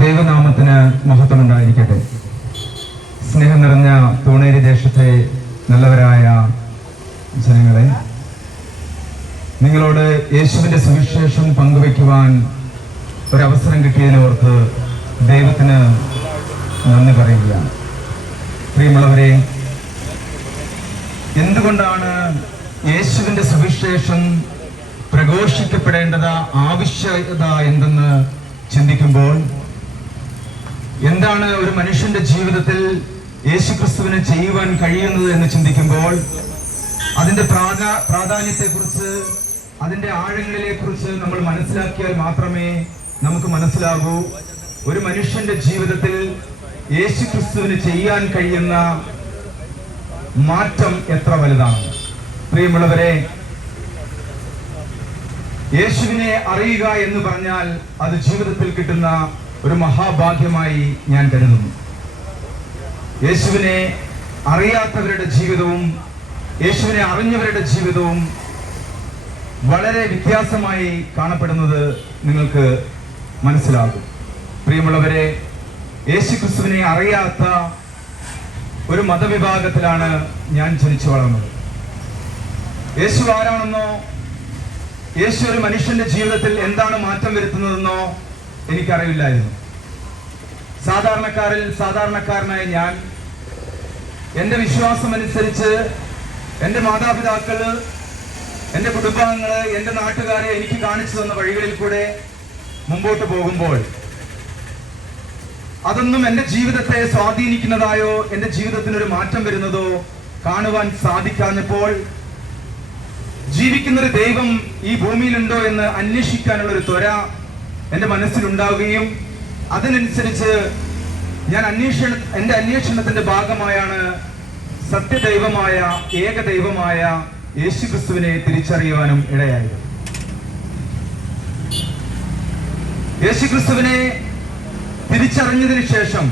ദൈവനാമത്തിന് മഹത്വമുണ്ടായിരിക്കട്ടെ. സ്നേഹം നിറഞ്ഞ തൂണേരി ദേശത്തെ നല്ലവരായ ജനങ്ങളെ, നിങ്ങളോട് യേശുവിൻ്റെ സുവിശേഷം പങ്കുവയ്ക്കുവാൻ ഒരവസരം കിട്ടിയതിനോർത്ത് ദൈവത്തിന് നന്ദി പറയുകയാണ്. പ്രിയമുള്ളവരെ, എന്തുകൊണ്ടാണ് യേശുവിൻ്റെ സുവിശേഷം പ്രഘോഷിക്കപ്പെടേണ്ടത് ആവശ്യകത എന്തെന്ന് ചിന്തിക്കുമ്പോൾ, എന്താണ് ഒരു മനുഷ്യന്റെ ജീവിതത്തിൽ യേശുക്രിസ്തുവിനെ ചെയ്യുവാൻ കഴിയുന്നത് എന്ന് ചിന്തിക്കുമ്പോൾ, അതിന്റെ പ്രാധാന്യത്തെക്കുറിച്ച്, അതിന്റെ ആഴങ്ങളിലെക്കുറിച്ച് നമ്മൾ മനസ്സിലാക്കിയാൽ മാത്രമേ നമുക്ക് മനസ്സിലാകൂ ഒരു മനുഷ്യന്റെ ജീവിതത്തിൽ യേശുക്രിസ്തുവിന് ചെയ്യാൻ കഴിയുന്ന മാറ്റം എത്ര വലുതാണ്. പ്രിയമുള്ളവരെ, യേശുവിനെ അറിയുക എന്ന് പറഞ്ഞാൽ അത് ജീവിതത്തിൽ കിട്ടുന്ന ഒരു മഹാഭാഗ്യമായി ഞാൻ കരുതുന്നു. യേശുവിനെ അറിയാത്തവരുടെ ജീവിതവും യേശുവിനെ അറിഞ്ഞവരുടെ ജീവിതവും വളരെ വ്യത്യാസമായി കാണപ്പെടുന്നത് നിങ്ങൾക്ക് മനസ്സിലാകും. പ്രിയമുള്ളവരെ, യേശുക്രിസ്തുവിനെ അറിയാത്ത ഒരു മതവിഭാഗത്തിലാണ് ഞാൻ ജനിച്ചു വളർന്നത്. യേശു ആരാണെന്നോ, യേശു ഒരു മനുഷ്യന്റെ ജീവിതത്തിൽ എന്താണ് മാറ്റം വരുത്തുന്നതെന്നോ എനിക്കറിയില്ലായിരുന്നു. സാധാരണക്കാരിൽ സാധാരണക്കാരനായ ഞാൻ എൻ്റെ വിശ്വാസമനുസരിച്ച് എൻ്റെ മാതാപിതാക്കള്, എൻ്റെ കുടുംബാംഗങ്ങള്, എൻ്റെ നാട്ടുകാരെ എനിക്ക് കാണിച്ചു തന്ന വഴികളിൽ കൂടെ മുമ്പോട്ട് പോകുമ്പോൾ അതൊന്നും എൻ്റെ ജീവിതത്തെ സ്വാധീനിക്കുന്നതായോ എൻ്റെ ജീവിതത്തിനൊരു മാറ്റം വരുന്നതോ കാണുവാൻ സാധിക്കാഞ്ഞപ്പോൾ, ജീവിക്കുന്നൊരു ദൈവം ഈ ഭൂമിയിലുണ്ടോ എന്ന് അന്വേഷിക്കാനുള്ള ഒരു ത്വര എൻ്റെ മനസ്സിലുണ്ടാവുകയും അതിനനുസരിച്ച് ഞാൻ എൻ്റെ അന്വേഷണത്തിന്റെ ഭാഗമായാണ് സത്യദൈവമായ ഏകദൈവമായ യേശുക്രിസ്തുവിനെ തിരിച്ചറിയുവാനും ഇടയായത്. യേശുക്രിസ്തുവിനെ തിരിച്ചറിഞ്ഞതിന് ശേഷം,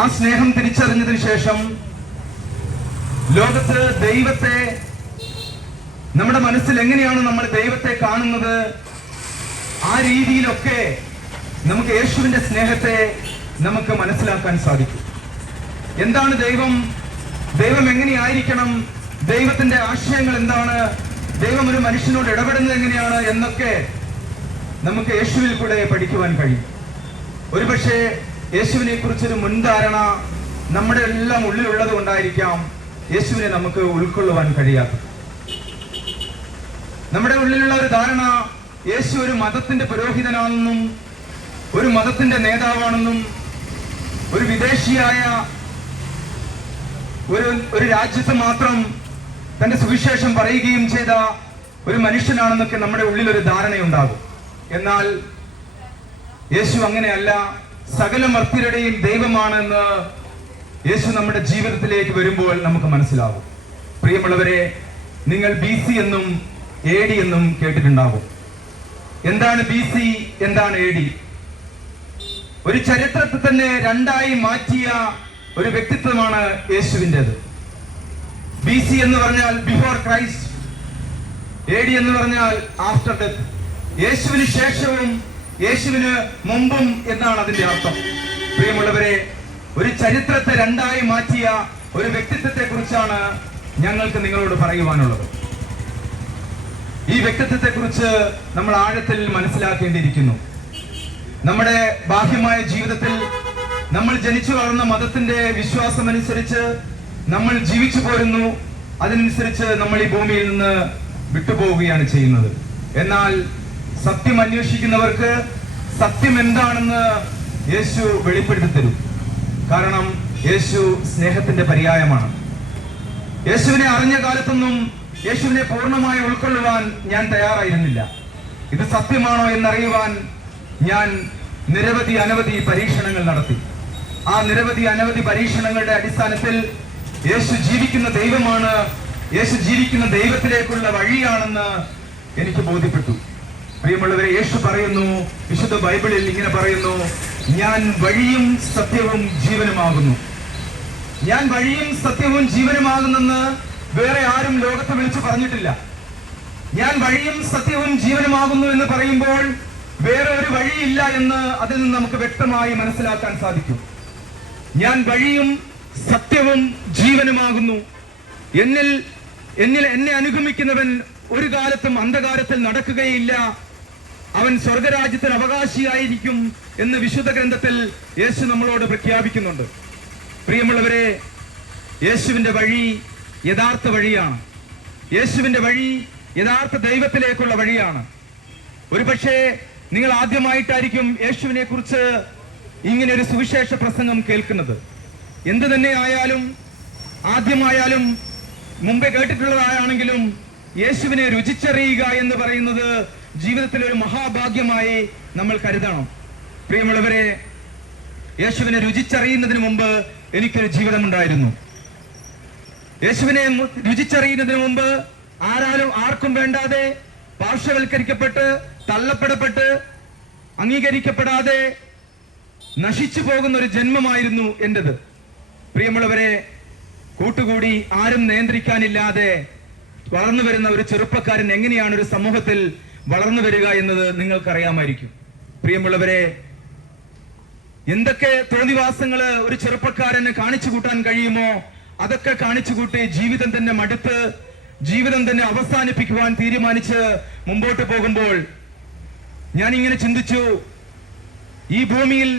ആ സ്നേഹം തിരിച്ചറിഞ്ഞതിന് ശേഷം, ലോകത്ത് ദൈവത്തെ, നമ്മുടെ മനസ്സിൽ എങ്ങനെയാണ് നമ്മൾ ദൈവത്തെ കാണുന്നത്, ആ രീതിയിലൊക്കെ നമുക്ക് യേശുവിന്റെ സ്നേഹത്തെ നമുക്ക് മനസ്സിലാക്കാൻ സാധിക്കും. എന്താണ് ദൈവം, ദൈവം എങ്ങനെയായിരിക്കണം, ദൈവത്തിന്റെ ആശയങ്ങൾ എന്താണ്, ദൈവം ഒരു മനുഷ്യനോട് ഇടപെടുന്നത് എങ്ങനെയാണ് എന്നൊക്കെ നമുക്ക് യേശുവിൽ കൂടെ പഠിക്കുവാൻ കഴിയും. ഒരുപക്ഷെ യേശുവിനെ കുറിച്ചൊരു മുൻധാരണ നമ്മുടെ എല്ലാം ഉള്ളിലുള്ളത് കൊണ്ടായിരിക്കാം യേശുവിനെ നമുക്ക് ഉൾക്കൊള്ളുവാൻ കഴിയാത്തത്. നമ്മുടെ ഉള്ളിലുള്ള ഒരു ധാരണ യേശു ഒരു മതത്തിന്റെ പുരോഹിതനാണെന്നും ഒരു മതത്തിന്റെ നേതാവാണെന്നും ഒരു വിദേശിയായ ഒരു രാജ്യത്ത് മാത്രം തന്റെ സുവിശേഷം പറയുകയും ചെയ്ത ഒരു മനുഷ്യനാണെന്നൊക്കെ നമ്മുടെ ഉള്ളിൽ ഒരു ധാരണയുണ്ടാകും. എന്നാൽ യേശു അങ്ങനെയല്ല. സകല മർത്യരുടെയും ദൈവമാണെന്ന് യേശു നമ്മുടെ ജീവിതത്തിലേക്ക് വരുമ്പോൾ നമുക്ക് മനസ്സിലാവും. പ്രിയമുള്ളവരെ, നിങ്ങൾ BC എന്നും AD എന്നും കേട്ടിട്ടുണ്ടാകും. എന്താണ് BC, എന്താണ് AD? ഒരു ചരിത്രത്തെ തന്നെ രണ്ടായി മാറ്റിയ ഒരു വ്യക്തിത്വമാണ് യേശുവിൻ്റെത്. BC എന്ന് പറഞ്ഞാൽ ബിഫോർ ക്രൈസ്റ്റ്, AD എന്ന് പറഞ്ഞാൽ ആഫ്റ്റർ ഡെത്ത്. യേശുവിന് ശേഷവും യേശുവിന് മുമ്പും എന്നാണ് അതിന്റെ അർത്ഥം. പ്രിയമുള്ളവരെ, ഒരു ചരിത്രത്തെ രണ്ടായി മാറ്റിയ ഒരു വ്യക്തിത്വത്തെ കുറിച്ചാണ് ഞങ്ങൾക്ക് നിങ്ങളോട് പറയുവാനുള്ളത്. ഈ വ്യക്തിത്വത്തെ കുറിച്ച് നമ്മൾ ആഴത്തിൽ മനസ്സിലാക്കേണ്ടിയിരിക്കുന്നു. നമ്മുടെ ബാഹ്യമായ ജീവിതത്തിൽ നമ്മൾ ജനിച്ചു വളർന്ന മതത്തിന്റെ വിശ്വാസമനുസരിച്ച് നമ്മൾ ജീവിച്ചു പോരുന്നു. അതിനനുസരിച്ച് നമ്മൾ ഈ ഭൂമിയിൽ നിന്ന് വിട്ടുപോവുകയാണ് ചെയ്യുന്നത്. എന്നാൽ സത്യം അന്വേഷിക്കുന്നവർക്ക് സത്യം എന്താണെന്ന് യേശു വെളിപ്പെടുത്തി തരും. കാരണം യേശു സ്നേഹത്തിന്റെ പര്യായമാണ്. യേശുവിനെ അറിഞ്ഞ കാലത്തൊന്നും യേശുവിനെ പൂർണ്ണമായി ഉൾക്കൊള്ളുവാൻ ഞാൻ തയ്യാറായിരുന്നില്ല. ഇത് സത്യമാണോ എന്നറിയുവാൻ ഞാൻ അനവധി പരീക്ഷണങ്ങൾ നടത്തി. ആ അനവധി പരീക്ഷണങ്ങളുടെ അടിസ്ഥാനത്തിൽ യേശു ജീവിക്കുന്ന ദൈവമാണ്, യേശു ജീവിക്കുന്ന ദൈവത്തിലേക്കുള്ള വഴിയാണെന്ന് എനിക്ക് ബോധ്യപ്പെട്ടു. പ്രിയമുള്ളവരെ, യേശു പറയുന്നു, വിശുദ്ധ ബൈബിളിൽ ഇങ്ങനെ പറയുന്നു, ഞാൻ വഴിയും സത്യവും ജീവനുമാകുന്നു. ഞാൻ വഴിയും സത്യവും ജീവനുമാകുന്നെന്ന് വേറെ ആരും ലോകത്തെ വിളിച്ചു പറഞ്ഞിട്ടില്ല. ഞാൻ വഴിയും സത്യവും ജീവനുമാകുന്നു എന്ന് പറയുമ്പോൾ വേറെ ഒരു വഴിയില്ല എന്ന് അതിൽ നിന്ന് നമുക്ക് വ്യക്തമായി മനസ്സിലാക്കാൻ സാധിക്കും. ഞാൻ വഴിയും സത്യവും ജീവനുമാകുന്നു. എന്നെ അനുഗമിക്കുന്നവൻ ഒരു കാലത്തും അന്ധകാരത്തിൽ നടക്കുകയില്ല, അവൻ സ്വർഗരാജ്യത്തിന് അവകാശിയായിരിക്കും എന്ന് വിശുദ്ധ ഗ്രന്ഥത്തിൽ യേശു നമ്മളോട് പ്രഖ്യാപിക്കുന്നുണ്ട്. പ്രിയമുള്ളവരെ, യേശുവിന്റെ വഴി യഥാർത്ഥ വഴിയാണ്. യേശുവിന്റെ വഴി യഥാർത്ഥ ദൈവത്തിലേക്കുള്ള വഴിയാണ്. ഒരുപക്ഷെ നിങ്ങൾ ആദ്യമായിട്ടായിരിക്കും യേശുവിനെ കുറിച്ച് ഇങ്ങനെ ഒരു സുവിശേഷ പ്രസംഗം കേൾക്കുന്നത്. എന്തു തന്നെ ആയാലും, ആദ്യമായാലും മുമ്പേ കേട്ടിട്ടുള്ളതാണെങ്കിലും യേശുവിനെ രുചിച്ചറിയുക എന്ന് പറയുന്നത് ജീവിതത്തിലെ ഒരു മഹാഭാഗ്യമായി നമ്മൾ കരുതണം. പ്രിയമുള്ളവരെ, യേശുവിനെ രുചിച്ചറിയുന്നതിന് മുമ്പ് എനിക്കൊരു ജീവിതമുണ്ടായിരുന്നു. യേശുവിനെ രുചിച്ചറിയുന്നതിന് മുമ്പ് ആർക്കും വേണ്ടാതെ, പാർശ്വവൽക്കരിക്കപ്പെട്ട്, തള്ളപ്പെടപ്പെട്ട്, അംഗീകരിക്കപ്പെടാതെ നശിച്ചു പോകുന്ന ഒരു ജന്മമായിരുന്നു എന്റേത്. പ്രിയമുള്ളവരെ, കൂട്ടുകൂടി ആരും നിയന്ത്രിക്കാനില്ലാതെ വളർന്നു വരുന്ന ഒരു ചെറുപ്പക്കാരൻ എങ്ങനെയാണ് ഒരു സമൂഹത്തിൽ വളർന്നു വരിക എന്നത് നിങ്ങൾക്കറിയാമായിരിക്കും. പ്രിയമുള്ളവരെ, എന്തൊക്കെ തോന്നിവാസങ്ങള് ഒരു ചെറുപ്പക്കാരന് കാണിച്ചു കൂട്ടാൻ കഴിയുമോ അതൊക്കെ കാണിച്ചു കൂട്ടി ജീവിതം തന്നെ മടുത്ത്, ജീവിതം തന്നെ അവസാനിപ്പിക്കുവാൻ തീരുമാനിച്ച് മുമ്പോട്ട് പോകുമ്പോൾ ഞാൻ ഇങ്ങനെ ചിന്തിച്ചു, ഈ ഭൂമിയിൽ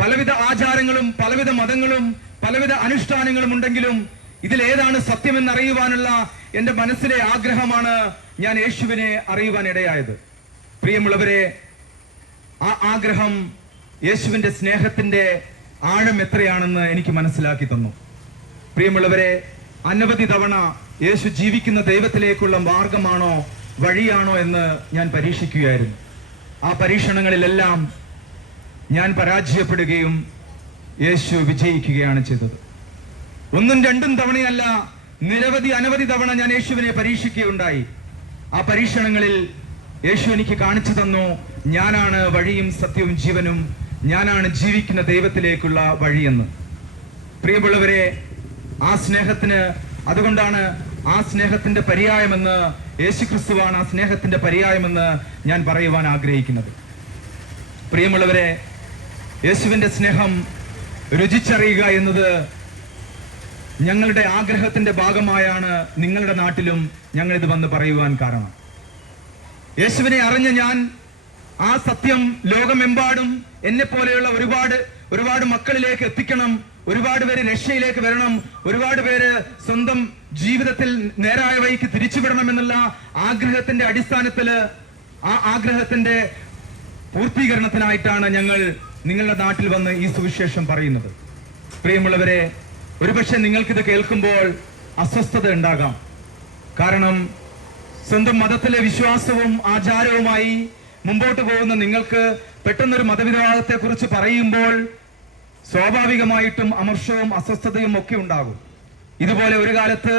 പലവിധ ആചാരങ്ങളും പലവിധ മതങ്ങളും പലവിധ അനുഷ്ഠാനങ്ങളും ഉണ്ടെങ്കിലും ഇതിലേതാണ് സത്യമെന്നറിയുവാനുള്ള എന്റെ മനസ്സിലെ ആഗ്രഹമാണ് ഞാൻ യേശുവിനെ അറിയുവാൻ ഇടയായത്. പ്രിയമുള്ളവരെ, ആ ആഗ്രഹം യേശുവിന്റെ സ്നേഹത്തിന്റെ ആഴം എത്രയാണെന്ന് എനിക്ക് മനസ്സിലാക്കി തന്നു. പ്രിയമുള്ളവരെ, അനവധി തവണ യേശു ജീവിക്കുന്ന ദൈവത്തിലേക്കുള്ള മാർഗമാണോ വഴിയാണോ എന്ന് ഞാൻ പരീക്ഷിക്കുകയായിരുന്നു. ആ പരീക്ഷണങ്ങളിലെല്ലാം ഞാൻ പരാജയപ്പെടുകയും യേശു വിജയിക്കുകയാണ് ചെയ്തത്. ഒന്നും രണ്ടും തവണയല്ല, അനവധി തവണ ഞാൻ യേശുവിനെ പരീക്ഷിക്കുകയുണ്ടായി. ആ പരീക്ഷണങ്ങളിൽ യേശു എനിക്ക് കാണിച്ചു തന്നു, ഞാനാണ് വഴിയും സത്യവും ജീവനും, ഞാനാണ് ജീവിക്കുന്ന ദൈവത്തിലേക്കുള്ള വഴിയെന്ന്. പ്രിയമുള്ളവരെ, അതുകൊണ്ടാണ് ആ സ്നേഹത്തിന്റെ പര്യായമെന്ന്, യേശുക്രിസ്തുവാണ് ആ സ്നേഹത്തിന്റെ പര്യായമെന്ന് ഞാൻ പറയുവാൻ ആഗ്രഹിക്കുന്നത്. പ്രിയമുള്ളവരെ, യേശുവിന്റെ സ്നേഹം രുചിച്ചറിയുക എന്നത് ഞങ്ങളുടെ ആഗ്രഹത്തിന്റെ ഭാഗമായാണ് നിങ്ങളുടെ നാട്ടിലും ഞങ്ങൾ ഇത് വന്ന് പറയുവാൻ കാരണം. യേശുവിനെ അറിഞ്ഞ ഞാൻ ആ സത്യം ലോകമെമ്പാടും എന്നെ പോലെയുള്ള ഒരുപാട് മക്കളിലേക്ക് എത്തിക്കണം, ഒരുപാട് പേര് രക്ഷയിലേക്ക് വരണം, ഒരുപാട് പേര് സ്വന്തം ജീവിതത്തിൽ നേരായ വഴിക്ക് തിരിച്ചുവിടണം എന്നുള്ള ആഗ്രഹത്തിന്റെ അടിസ്ഥാനത്തില്, ആ ആഗ്രഹത്തിന്റെ പൂർത്തീകരണത്തിനായിട്ടാണ് ഞങ്ങൾ നിങ്ങളുടെ നാട്ടിൽ വന്ന് ഈ സുവിശേഷം പറയുന്നത്. പ്രിയമുള്ളവരെ, ഒരുപക്ഷെ നിങ്ങൾക്കിത് കേൾക്കുമ്പോൾ അസ്വസ്ഥത ഉണ്ടാകാം. കാരണം സ്വന്തം മതത്തിലെ വിശ്വാസവും ആചാരവുമായി മുമ്പോട്ട് പോകുന്ന നിങ്ങൾക്ക് പെട്ടെന്നൊരു മതവിഭാഗത്തെ കുറിച്ച് പറയുമ്പോൾ സ്വാഭാവികമായിട്ടും അമർഷവും അസ്വസ്ഥതയും ഒക്കെ ഉണ്ടാകും. ഇതുപോലെ ഒരു കാലത്ത്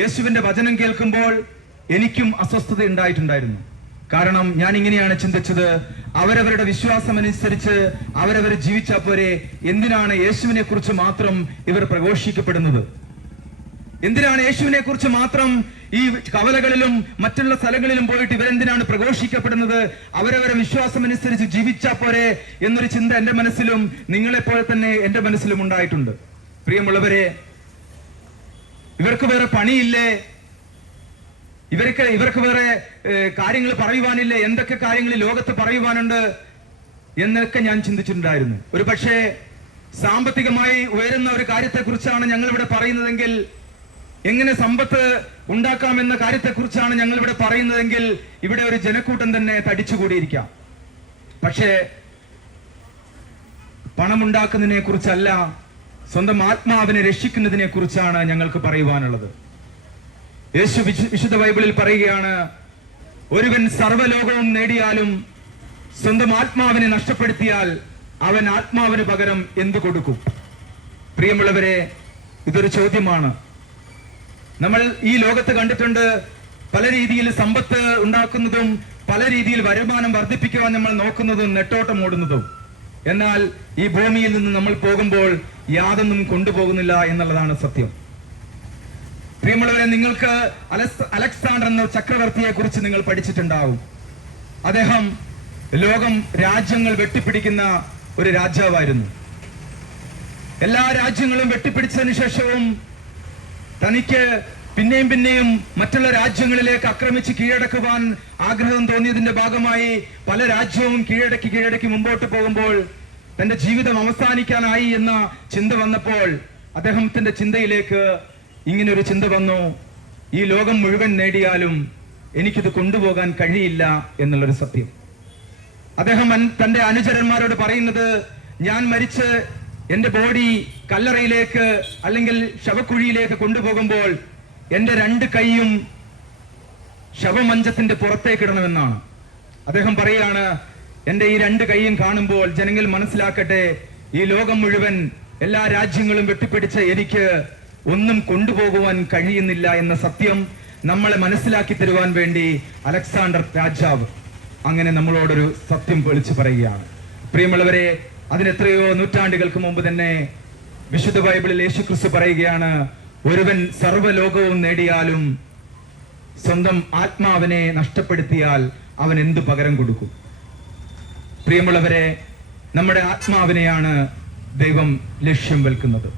യേശുവിന്റെ വചനം കേൾക്കുമ്പോൾ എനിക്കും അസ്വസ്ഥത ഉണ്ടായിട്ടുണ്ടായിരുന്നു. കാരണം ഞാൻ ഇങ്ങനെയാണ് ചിന്തിച്ചത്, അവരവരുടെ വിശ്വാസമനുസരിച്ച് അവരവർ ജീവിച്ചാൽ പോരെ, എന്തിനാണ് യേശുവിനെ കുറിച്ച് മാത്രം ഇവർ പ്രഘോഷിക്കപ്പെടുന്നത്? എന്തിനാണ് യേശുവിനെ കുറിച്ച് മാത്രം ഈ കവലകളിലും മറ്റുള്ള സ്ഥലങ്ങളിലും പോയിട്ട് ഇവരെന്തിനാണ് പ്രഘോഷിക്കപ്പെടുന്നത്? അവരവരുടെ വിശ്വാസമനുസരിച്ച് ജീവിച്ചാൽ പോരെ എന്നൊരു ചിന്ത എന്റെ മനസ്സിലും നിങ്ങളെപ്പോലെ തന്നെ എന്റെ മനസ്സിലും ഉണ്ടായിട്ടുണ്ട്. പ്രിയമുള്ളവരെ, ഇവർക്ക് വേറെ പണിയില്ലേ? ഇവർക്ക് വേറെ കാര്യങ്ങൾ പറയുവാനില്ലേ? എന്തൊക്കെ കാര്യങ്ങൾ ലോകത്ത് പറയുവാനുണ്ട് എന്നൊക്കെ ഞാൻ ചിന്തിച്ചിട്ടുണ്ടായിരുന്നു. ഒരു പക്ഷേ സാമ്പത്തികമായി ഉയരുന്ന ഒരു കാര്യത്തെക്കുറിച്ചാണ് ഞങ്ങൾ ഇവിടെ പറയുന്നതെങ്കിൽ, എങ്ങനെ സമ്പത്ത് ഉണ്ടാക്കാമെന്ന കാര്യത്തെക്കുറിച്ചാണ് ഞങ്ങൾ ഇവിടെ പറയുന്നതെങ്കിൽ ഇവിടെ ഒരു ജനക്കൂട്ടം തന്നെ തടിച്ചുകൂടിയിരിക്കാം. പക്ഷേ പണമുണ്ടാക്കുന്നതിനെ കുറിച്ചല്ല, സ്വന്തം ആത്മാവിനെ രക്ഷിക്കുന്നതിനെ കുറിച്ചാണ് ഞങ്ങൾക്ക് പറയുവാനുള്ളത്. യേശു വിശുദ്ധ ബൈബിളിൽ പറയുകയാണ്, ഒരുവൻ സർവ്വലോകവും നേടിയാലും സ്വന്തം ആത്മാവിനെ നഷ്ടപ്പെടുത്തിയാൽ അവൻ ആത്മാവിന് പകരം എന്തു കൊടുക്കും? പ്രിയമുള്ളവരെ, ഇതൊരു ചോദ്യമാണ്. നമ്മൾ ഈ ലോകത്ത് കണ്ടിട്ടുണ്ട്, പല രീതിയിൽ സമ്പത്ത് ഉണ്ടാക്കുന്നതും പല രീതിയിൽ വരുമാനം വർദ്ധിപ്പിക്കുവാൻ നമ്മൾ നോക്കുന്നതും നെട്ടോട്ടം ഓടുന്നതും. എന്നാൽ ഈ ഭൂമിയിൽ നിന്ന് നമ്മൾ പോകുമ്പോൾ യാതൊന്നും കൊണ്ടുപോകുന്നില്ല എന്നുള്ളതാണ് സത്യം. പ്രിയമുള്ളവരെ, നിങ്ങൾക്ക് അലക്സാണ്ടർ എന്ന ചക്രവർത്തിയെ കുറിച്ച് നിങ്ങൾ പഠിച്ചിട്ടുണ്ടാവും. അദ്ദേഹം ലോകം രാജ്യങ്ങൾ വെട്ടിപ്പിടിക്കുന്ന ഒരു രാജാവായിരുന്നു. എല്ലാ രാജ്യങ്ങളും വെട്ടിപ്പിടിച്ചതിന് ശേഷവും തനിക്ക് പിന്നെയും പിന്നെയും മറ്റുള്ള രാജ്യങ്ങളിലേക്ക് ആക്രമിച്ച് കീഴടക്കുവാൻ ആഗ്രഹം തോന്നിയതിന്റെ ഭാഗമായി പല രാജ്യവും കീഴടക്കി മുമ്പോട്ട് പോകുമ്പോൾ തന്റെ ജീവിതം അവസാനിക്കാനായി എന്ന ചിന്ത വന്നപ്പോൾ അദ്ദേഹത്തിന്റെ ചിന്തയിലേക്ക് ഇങ്ങനെ ഒരു ചിന്ത വന്നു: ഈ ലോകം മുഴുവൻ നേടിയാലും എനിക്കിത് കൊണ്ടുപോകാൻ കഴിയില്ല എന്നുള്ളൊരു സത്യം. അദ്ദേഹം തന്റെ അനുചരന്മാരോട് പറയുന്നത്, ഞാൻ മരിച്ച് എന്റെ ബോഡി കല്ലറയിലേക്ക് അല്ലെങ്കിൽ ശവക്കുഴിയിലേക്ക് കൊണ്ടുപോകുമ്പോൾ എന്റെ 2 കൈയും ശവമഞ്ചത്തിന്റെ പുറത്തേക്ക് ഇടണമെന്നാണ്. അദ്ദേഹം പറയാണ്, എന്റെ ഈ 2 കൈയും കാണുമ്പോൾ ജനങ്ങൾ മനസ്സിലാക്കട്ടെ, ഈ ലോകം മുഴുവൻ എല്ലാ രാജ്യങ്ങളും വെട്ടിപ്പിടിച്ച എനിക്ക് ഒന്നും കൊണ്ടുപോകുവാൻ കഴിയുന്നില്ല എന്ന സത്യം നമ്മളെ മനസ്സിലാക്കി തരുവാൻ വേണ്ടി അലക്സാണ്ടർ രാജാവ് അങ്ങനെ നമ്മളോടൊരു സത്യം വിളിച്ചു പറയുകയാണ്. പ്രിയമുള്ളവരെ, അതിനെത്രയോ നൂറ്റാണ്ടുകൾക്ക് മുമ്പ് തന്നെ വിശുദ്ധ ബൈബിളിൽ യേശുക്രിസ്തു പറയുകയാണ്, ഒരുവൻ സർവ്വലോകവും നേടിയാലും സ്വന്തം ആത്മാവിനെ നഷ്ടപ്പെടുത്തിയാൽ അവൻ എന്തു പകരം കൊടുക്കും? പ്രിയമുള്ളവരെ, നമ്മുടെ ആത്മാവിനെയാണ് ദൈവം ലക്ഷ്യം വെക്കുന്നത്.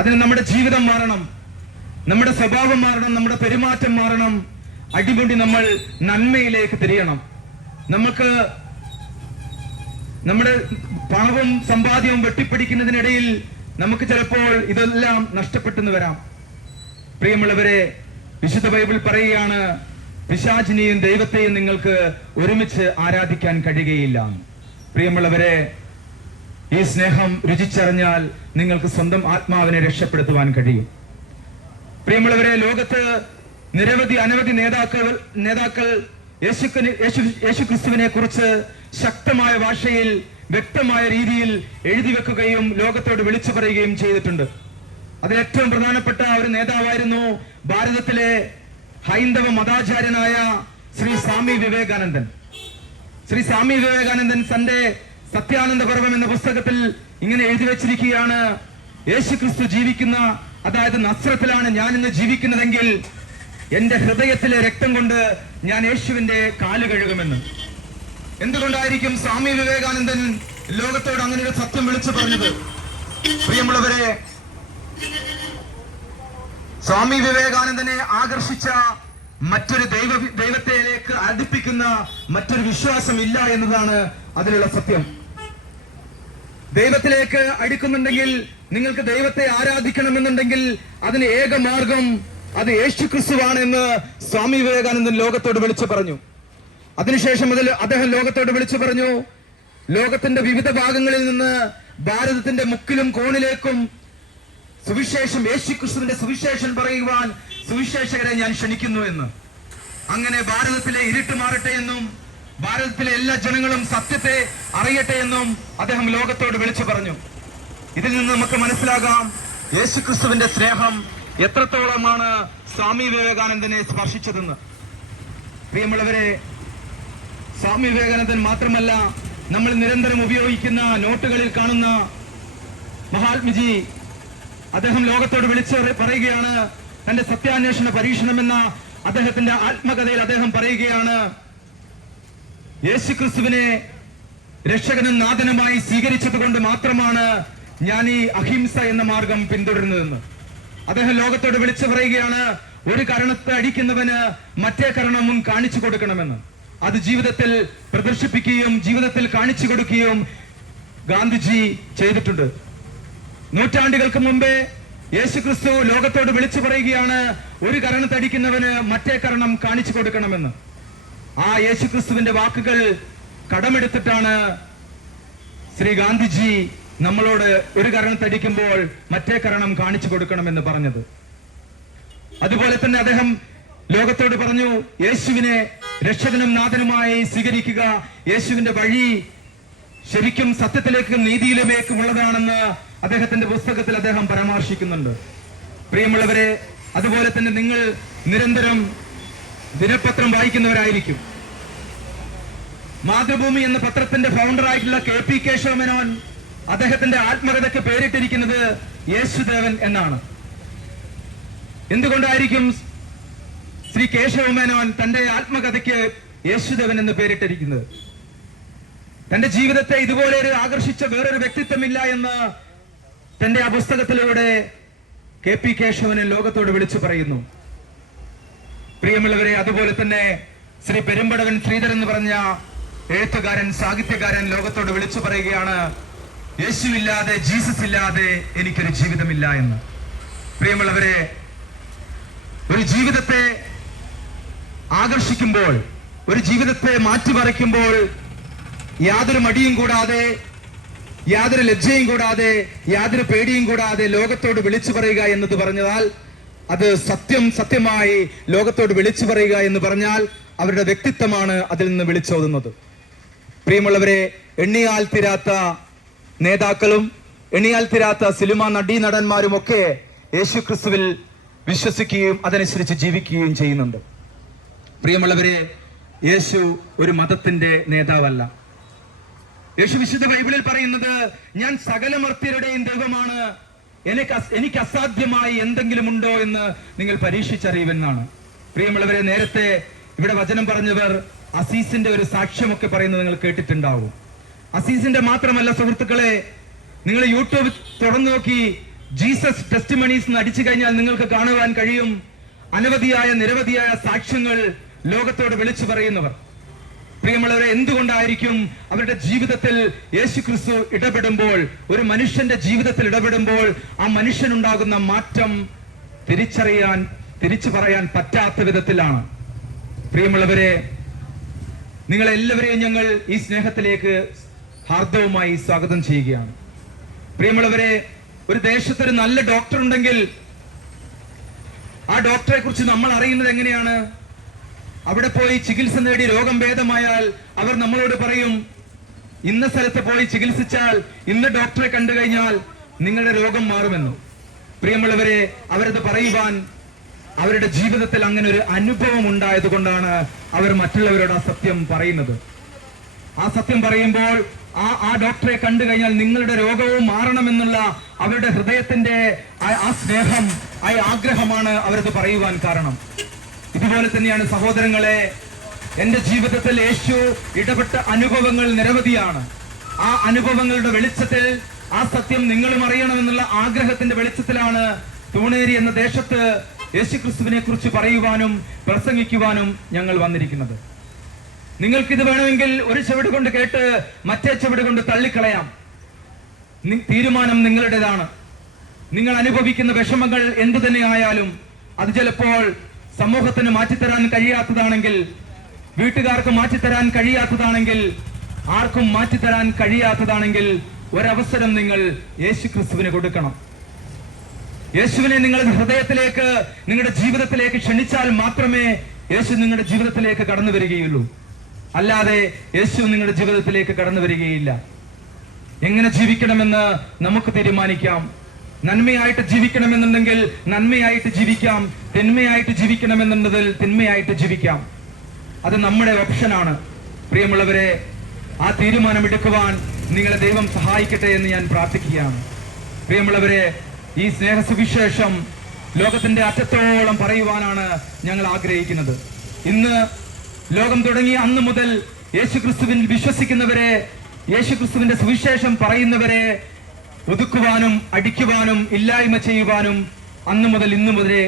അതിന് നമ്മുടെ ജീവിതം മാറണം, നമ്മുടെ സ്വഭാവം മാറണം, നമ്മുടെ പെരുമാറ്റം മാറണം. അടിമുടി നമ്മൾ നന്മയിലേക്ക് തിരിയണം. നമുക്ക് നമ്മുടെ പണവും സമ്പാദ്യവും വെട്ടിപ്പിടിക്കുന്നതിനിടയിൽ നമുക്ക് ചിലപ്പോൾ ഇതെല്ലാം നഷ്ടപ്പെട്ടെന്ന് വരാം. പ്രിയമുള്ളവരെ, വിശുദ്ധ ബൈബിൾ പറയുകയാണ്, പിശാചിനെയും ദൈവത്തെയും നിങ്ങൾക്ക് ഒരുമിച്ച് ആരാധിക്കാൻ കഴിയുകയില്ല. പ്രിയമുള്ളവരെ, ഈ സ്നേഹം രുചിച്ചറിഞ്ഞാൽ നിങ്ങൾക്ക് സ്വന്തം ആത്മാവിനെ രക്ഷപ്പെടുത്തുവാൻ കഴിയും. പ്രിയമുള്ളവരെ, ലോകത്ത് അനവധി നേതാക്കൾ യേശുക്രിസ്തുവിനെ കുറിച്ച് ശക്തമായ ഭാഷയിൽ വ്യക്തമായ രീതിയിൽ എഴുതി വെക്കുകയും ലോകത്തോട് വിളിച്ചു പറയുകയും ചെയ്തിട്ടുണ്ട്. അതിൽ ഏറ്റവും പ്രധാനപ്പെട്ട ഒരു നേതാവായിരുന്നു ഭാരതത്തിലെ ഹൈന്ദവ മതാചാര്യനായ ശ്രീ സ്വാമി വിവേകാനന്ദൻ. ശ്രീ സ്വാമി വിവേകാനന്ദൻ തന്റെ സത്യാനന്ദ പർവം എന്ന പുസ്തകത്തിൽ ഇങ്ങനെ എഴുതി വെച്ചിരിക്കുകയാണ്, യേശുക്രിസ്തു ജീവിക്കുന്ന, അതായത് നസ്രത്തിലാണ് ഞാൻ ഇന്ന് ജീവിക്കുന്നതെങ്കിൽ എന്റെ ഹൃദയത്തിലെ രക്തം കൊണ്ട് ഞാൻ യേശുവിന്റെ കാല് കഴുകുമെന്ന്. എന്തുകൊണ്ടായിരിക്കും സ്വാമി വിവേകാനന്ദൻ ലോകത്തോട് അങ്ങനെ ഒരു സത്യം വിളിച്ചു പറഞ്ഞത്? പ്രിയമുള്ളവരെ, സ്വാമി വിവേകാനന്ദനെ ആകർഷിച്ച മറ്റൊരു ദൈവത്തിലേക്ക് അടുപ്പിക്കുന്ന മറ്റൊരു വിശ്വാസം ഇല്ല എന്നതാണ് അതിലുള്ള സത്യം. ദൈവത്തിലേക്ക് അടുക്കുന്നുണ്ടെങ്കിൽ, നിങ്ങൾക്ക് ദൈവത്തെ ആരാധിക്കണമെന്നുണ്ടെങ്കിൽ അതിന് ഏക മാർഗം അത് യേശുക്രിസ്തുവാണ് എന്ന് സ്വാമി വിവേകാനന്ദൻ ലോകത്തോട് വിളിച്ചു പറഞ്ഞു. അതിനുശേഷം മുതൽ അദ്ദേഹം ലോകത്തോട് വിളിച്ചു പറഞ്ഞു, ലോകത്തിന്റെ വിവിധ ഭാഗങ്ങളിൽ നിന്ന് ഭാരതത്തിന്റെ മുക്കിലും കോണിലേക്കും സുവിശേഷം, യേശുക്രിസ്തുവിന്റെ സുവിശേഷം പറയുവാൻ സുവിശേഷകരെ ഞാൻ ക്ഷണിക്കുന്നു എന്ന്. അങ്ങനെ ഭാരതത്തിലെ ഇരുട്ട് മാറട്ടെ എന്നും ഭാരതത്തിലെ എല്ലാ ജനങ്ങളും സത്യത്തെ അറിയട്ടെ എന്നും അദ്ദേഹം ലോകത്തോട് വിളിച്ചു പറഞ്ഞു. ഇതിൽ നിന്ന് നമുക്ക് മനസ്സിലാകാം യേശുക്രിസ്തുവിന്റെ സ്നേഹം എത്രത്തോളമാണ് സ്വാമി വിവേകാനന്ദനെ സ്പർശിച്ചതെന്ന്. പ്രിയമുള്ളവരെ, സ്വാമി വിവേകാനന്ദൻ മാത്രമല്ല, നമ്മൾ നിരന്തരം ഉപയോഗിക്കുന്ന നോട്ടുകളിൽ കാണുന്ന മഹാത്മജി, അദ്ദേഹം ലോകത്തോട് വിളിച്ച് പറയുകയാണ്, തന്റെ സത്യാന്വേഷണ പരീക്ഷണം എന്ന അദ്ദേഹത്തിന്റെ ആത്മകഥയിൽ അദ്ദേഹം പറയുകയാണ്, യേശുക്രിസ്തുവിനെ രക്ഷകനും നാഥനുമായി സ്വീകരിച്ചത് കൊണ്ട് മാത്രമാണ് ഞാൻ ഈ അഹിംസ എന്ന മാർഗം പിന്തുടരുന്നതെന്ന് അദ്ദേഹം ലോകത്തോട് വിളിച്ചു പറയുകയാണ്. ഒരു കരണത്തെ അടിക്കുന്നവന് മറ്റേ കരണവും കാണിച്ചു കൊടുക്കണമെന്ന്. അത് ജീവിതത്തിൽ പ്രദർശിപ്പിക്കുകയും ജീവിതത്തിൽ കാണിച്ചു കൊടുക്കുകയും ഗാന്ധിജി ചെയ്തിട്ടുണ്ട്. നൂറ്റാണ്ടുകൾക്ക് മുമ്പേ യേശുക്രിസ്തു ലോകത്തോട് വിളിച്ചു പറയുകയാണ്, ഒരു കരണത്തടിക്കുന്നവന് മറ്റേ കരണം കാണിച്ചു കൊടുക്കണമെന്ന്. ആ യേശുക്രിസ്തുവിന്റെ വാക്കുകൾ കടമെടുത്തിട്ടാണ് ശ്രീ ഗാന്ധിജി നമ്മളോട് ഒരു കരണത്തടിക്കുമ്പോൾ മറ്റേ കരണം കാണിച്ചു കൊടുക്കണമെന്ന് പറഞ്ഞത്. അതുപോലെ തന്നെ അദ്ദേഹം ലോകത്തോട് പറഞ്ഞു, യേശുവിനെ രക്ഷകനും നാഥനുമായി സ്വീകരിക്കുക. യേശുവിന്റെ വഴി ശരിക്കും സത്യത്തിലേക്കും നീതിയിലേക്കും ഉള്ളതാണെന്ന് അദ്ദേഹത്തിന്റെ പുസ്തകത്തിൽ അദ്ദേഹം പരാമർശിക്കുന്നുണ്ട്. പ്രിയമുള്ളവരെ, അതുപോലെ തന്നെ നിങ്ങൾ നിരന്തരം ദിനപത്രം വായിക്കുന്നവരായിരിക്കും. മാതൃഭൂമി എന്ന പത്രത്തിന്റെ ഫൗണ്ടറായിട്ടുള്ള KP കേശവമേനോൻ അദ്ദേഹത്തിന്റെ ആത്മകഥയ്ക്ക് പേരിട്ടിരിക്കുന്നത് യേശുദേവൻ എന്നാണ്. എന്തുകൊണ്ടായിരിക്കും ശ്രീ കേശവമേനോൻ തന്റെ ആത്മകഥയ്ക്ക് യേശുദേവൻ എന്ന് പേരിട്ടിരിക്കുന്നത്? തന്റെ ജീവിതത്തെ ഇതുപോലെ ഒരു ആകർഷിച്ച വേറൊരു വ്യക്തിത്വമില്ല എന്ന് തന്റെ ആ പുസ്തകത്തിലൂടെ KP കേശവന് ലോകത്തോട് വിളിച്ചു പറയുന്നു. പ്രിയമുള്ളവരെ, അതുപോലെ തന്നെ ശ്രീ പെരുമ്പടവൻ ശ്രീധരൻ എന്ന് പറഞ്ഞ എഴുത്തുകാരൻ, സാഹിത്യകാരൻ ലോകത്തോട് വിളിച്ചു പറയുകയാണ്, യേശുവില്ലാതെ, ജീസസ് ഇല്ലാതെ എനിക്കൊരു ജീവിതമില്ല എന്ന്. പ്രിയമുള്ളവരെ, ഒരു ജീവിതത്തെ ആകർഷിക്കുമ്പോൾ, ഒരു ജീവിതത്തെ മാറ്റിമറിക്കുമ്പോൾ യാതൊരു മടിയും കൂടാതെ, യാതൊരു ലജ്ജയും കൂടാതെ, യാതൊരു പേടിയും കൂടാതെ ലോകത്തോട് വിളിച്ചു പറയുക എന്നത് പറഞ്ഞാൽ അത് സത്യമായി ലോകത്തോട് വിളിച്ചു പറയുക എന്ന് പറഞ്ഞാൽ അവരുടെ വ്യക്തിത്വമാണ് അതിൽ നിന്ന് വിളിച്ചോതുന്നത്. പ്രിയമുള്ളവരെ, എണ്ണിയാൽ തീരാത്ത നേതാക്കളും എണ്ണിയാൽ തീരാത്ത സിനിമാ നടീനടന്മാരും ഒക്കെ യേശുക്രിസ്തുവിൽ വിശ്വസിക്കുകയും അതനുസരിച്ച് ജീവിക്കുകയും ചെയ്യുന്നുണ്ട്. പ്രിയമുള്ളവരെ, യേശു ഒരു മതത്തിന്റെ നേതാവല്ല. യേശു വിശുദ്ധ ബൈബിളിൽ പറയുന്നത്, ഞാൻ സകല മർത്യരുടെയും ദൈവമാണ്, എനിക്ക് അസാധ്യമായി എന്തെങ്കിലും ഉണ്ടോ എന്ന് നിങ്ങൾ പരീക്ഷിച്ചറിയുമെന്നാണ്. പ്രിയമുള്ളവരെ, നേരത്തെ ഇവിടെ വചനം പറഞ്ഞവർ അസീസിന്റെ ഒരു സാക്ഷ്യമൊക്കെ പറയുന്നത് നിങ്ങൾ കേട്ടിട്ടുണ്ടാവും. അസീസിന്റെ മാത്രമല്ല സുഹൃത്തുക്കളെ, നിങ്ങൾ യൂട്യൂബ് തുറന്നു നോക്കി ജീസസ് ടെസ്റ്റിമണീസ് എന്ന് അടിച്ചു കഴിഞ്ഞാൽ നിങ്ങൾക്ക് കാണുവാൻ കഴിയും നിരവധിയായ സാക്ഷ്യങ്ങൾ ലോകത്തോട് വിളിച്ചു പറയുന്നവർ. പ്രിയമുള്ളവരെ, എന്തുകൊണ്ടായിരിക്കും അവരുടെ ജീവിതത്തിൽ യേശുക്രിസ്തു ഇടപെടുമ്പോൾ, ഒരു മനുഷ്യന്റെ ജീവിതത്തിൽ ഇടപെടുമ്പോൾ ആ മനുഷ്യനുണ്ടാകുന്ന മാറ്റം തിരിച്ചു പറയാൻ പറ്റാത്ത വിധത്തിലാണ്. പ്രിയമുള്ളവരെ, നിങ്ങളെല്ലാവരെയും ഞങ്ങൾ ഈ സ്നേഹത്തിലേക്ക് ഹാർദവുമായി സ്വാഗതം ചെയ്യുകയാണ്. പ്രിയമുള്ളവരെ, ഒരു ദേശത്തൊരു നല്ല ഡോക്ടർ ഉണ്ടെങ്കിൽ ആ ഡോക്ടറെ കുറിച്ച് നമ്മൾ അറിയുന്നത് എങ്ങനെയാണ്? അവിടെ പോയി ചികിത്സ നേടി രോഗം ഭേദമായാൽ അവർ നമ്മളോട് പറയും, ഇന്ന സ്ഥലത്ത് പോയി ചികിത്സിച്ചാൽ, ഇന്ന ഡോക്ടറെ കണ്ടു കഴിഞ്ഞാൽ നിങ്ങളുടെ രോഗം മാറുമെന്ന്. പ്രിയമുള്ളവരെ, അവരത് പറയുവാൻ അവരുടെ ജീവിതത്തിൽ അങ്ങനെ ഒരു അനുഭവം ഉണ്ടായത് കൊണ്ടാണ് അവർ മറ്റുള്ളവരോട് ആ സത്യം പറയുന്നത്. ആ സത്യം പറയുമ്പോൾ ആ ഡോക്ടറെ കണ്ടു കഴിഞ്ഞാൽ നിങ്ങളുടെ രോഗവും മാറണമെന്നുള്ള അവരുടെ ഹൃദയത്തിന്റെ ആ സ്നേഹം, ആ ആഗ്രഹമാണ് അവരത് പറയുവാൻ കാരണം. ഇതുപോലെ തന്നെയാണ് സഹോദരങ്ങളെ, എന്റെ ജീവിതത്തിൽ യേശു ഇടപെട്ട അനുഭവങ്ങൾ നിരവധിയാണ്. ആ അനുഭവങ്ങളുടെ വെളിച്ചത്തിൽ ആ സത്യം നിങ്ങളും അറിയണമെന്നുള്ള ആഗ്രഹത്തിന്റെ വെളിച്ചത്തിലാണ് തൂണേരി എന്ന ദേശത്ത് യേശുക്രിസ്തുവിനെ കുറിച്ച് പറയുവാനും പ്രസംഗിക്കുവാനും ഞങ്ങൾ വന്നിരിക്കുന്നത്. നിങ്ങൾക്കിത് വേണമെങ്കിൽ ഒരു ചെവിട് കൊണ്ട് കേട്ട് മറ്റേ ചെവിട് കൊണ്ട് തള്ളിക്കളയാം. തീരുമാനം നിങ്ങളുടേതാണ്. നിങ്ങൾ അനുഭവിക്കുന്ന വിഷമങ്ങൾ എന്തു തന്നെ ആയാലും അത് ചിലപ്പോൾ സമൂഹത്തിന് മാറ്റിത്തരാൻ കഴിയാത്തതാണെങ്കിൽ, വീട്ടുകാർക്ക് മാറ്റിത്തരാൻ കഴിയാത്തതാണെങ്കിൽ, ആർക്കും മാറ്റിത്തരാൻ കഴിയാത്തതാണെങ്കിൽ ഒരവസരം നിങ്ങൾ യേശുക്രിസ്തുവിന് കൊടുക്കണം. യേശുവിനെ നിങ്ങളുടെ ഹൃദയത്തിലേക്ക്, നിങ്ങളുടെ ജീവിതത്തിലേക്ക് ക്ഷണിച്ചാൽ മാത്രമേ യേശു നിങ്ങളുടെ ജീവിതത്തിലേക്ക് കടന്നു വരികയുള്ളൂ. അല്ലാതെ യേശു നിങ്ങളുടെ ജീവിതത്തിലേക്ക് കടന്നു വരികയില്ല. എങ്ങനെ ജീവിക്കണമെന്ന് നമുക്ക് തീരുമാനിക്കാം. നന്മയായിട്ട് ജീവിക്കണമെന്നുണ്ടെങ്കിൽ നന്മയായിട്ട് ജീവിക്കാം, തിന്മയായിട്ട് ജീവിക്കണമെന്നുണ്ടെങ്കിൽ തിന്മയായിട്ട് ജീവിക്കാം. അത് നമ്മുടെ ഓപ്ഷനാണ്. പ്രിയമുള്ളവരെ, ആ തീരുമാനം എടുക്കുവാൻ നിങ്ങളെ ദൈവം സഹായിക്കട്ടെ എന്ന് ഞാൻ പ്രാർത്ഥിക്കുകയാണ്. പ്രിയമുള്ളവരെ, ഈ സ്നേഹ സുവിശേഷം ലോകത്തിന്റെ അറ്റത്തോളം പറയുവാനാണ് ഞങ്ങൾ ആഗ്രഹിക്കുന്നത്. ഇന്ന് ലോകം തുടങ്ങി അന്ന് മുതൽ യേശുക്രിസ്തുവിൽ വിശ്വസിക്കുന്നവരെ, യേശുക്രിസ്തുവിന്റെ സുവിശേഷം പറയുന്നവരെ ഒതുക്കുവാനും അടിക്കുവാനും ഇല്ലായ്മ ചെയ്യുവാനും അന്ന് മുതൽ ഇന്നു മുതലേ